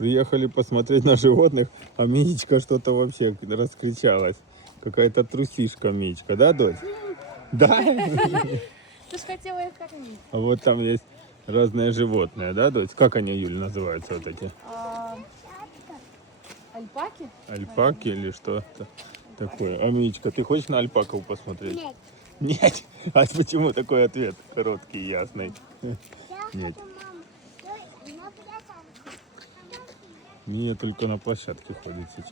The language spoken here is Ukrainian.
Приехали посмотреть на животных, а Миечка что-то вообще раскричалась. Какая-то трусишка Миечка, да, дочь? Да? Ты ж хотела их кормить. А вот там есть разные животные, да, дочь? Как они, Юль, называются вот эти? Альпаки? Альпаки или что-то такое? А, Миечка, ты хочешь на альпаку посмотреть? Нет. Нет. А почему такой ответ короткий, ясный? Я Нет. хочу, мам. На пляжанку. Мия только на площадке ходит сейчас.